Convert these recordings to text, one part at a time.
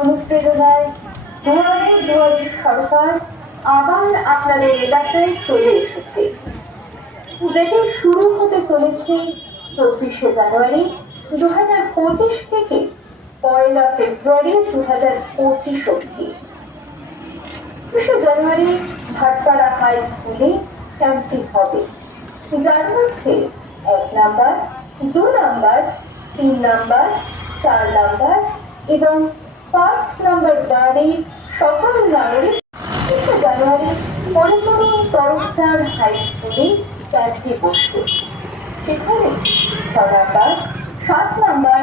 অনুপ্রেরণায় দুয়ারে দুয়ারে সরকার আবার আপনাদের এলাকায় চলে এসেছে, যেটি শুরু হতে চলেছে 24শে জানুয়ারি 2025 থেকে 1 ফেব্রুয়ারি 2025 অবধি। 21শে জানুয়ারি ভাটপাড়া হাই স্কুলে ক্যাম্পটি হবে, যার মধ্যে 1 নাম্বার, 2 নাম্বার, 3 নাম্বার, 4 নাম্বার এবং 5 নাম্বার ওয়ার্ডের সকল নাগরিক 21শে জানুয়ারি মণিপুরি তরফদার হাই স্কুলে ক্যাম্পটি বসবে। সেখানে 6 number, 7 number,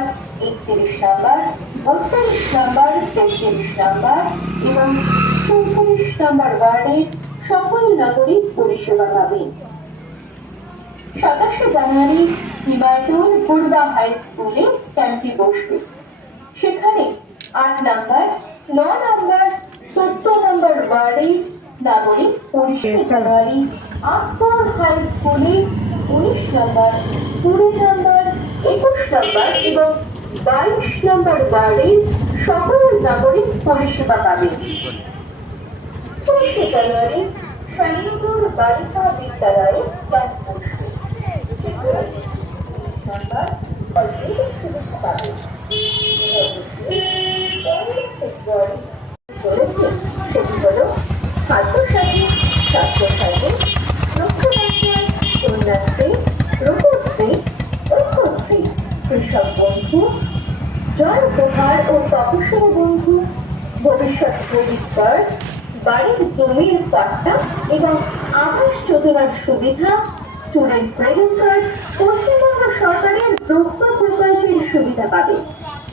31 number, 32 number, 33 number এবং 34 নাম্বার ওয়ার্ডের সকল নাগরিক পরিষেবা পাবেন। 27শে জানুয়ারি হিমায়তুল পূর্বা হাই স্কুলে ক্যাম্পটি বসবে। সেখানে 8 নাম্বার, 9 নাম্বার, 14 নাম্বার ওয়ার্ডের নাগরিক পরিষেবা। জানুয়ারি আকবর হাই স্কুলে 19 নাম্বার, 20 নাম্বার, 21 নাম্বার এবং 22 নাম্বার ওয়ার্ডের সকল নাগরিক পরিষেবা পাবেন। 23শে জানুয়ারি শান্তিপুর বালিকা বিদ্যালয়ে ক্যাম্প বসবে। সেখানে 20 নাম্বার অলরেডি সুবিধা পাবেন। ফেব্রুয়ারি চলেছে, সেটি হল খাদ্যসাথী, স্বাস্থ্যসাথী, লক্ষ্যবাঞ্চার, কন্যাশ্রী, রূপশ্রী, ঐক্যশ্রী, কৃষক বন্ধু, জল উপহার ও তপস্যা বন্ধু, ভবিষ্যৎ ক্রেডিট কার্ড, বাড়ির জমির পাট্টা এবং আবাস যোজনার সুবিধা, স্টুডেন্ট ক্রেডিট কার্ড, পশ্চিমবঙ্গ সরকারের ব্রহ্মা প্রকল্পের সুবিধা পাবে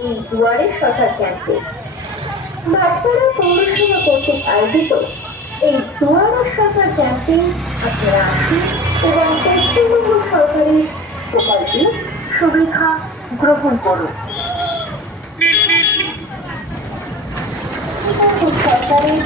এই দুয়ারে সরকার ক্যাম্পে। ভাটপাড়া পৌরসভা কর্তৃক আয়োজিত এই দুয়ারে সরকার ক্যাম্পে আপনারা আসুন এবং পশ্চিমবঙ্গ সরকারের প্রকল্পের সুবিধা গ্রহণ করুন। সরকারের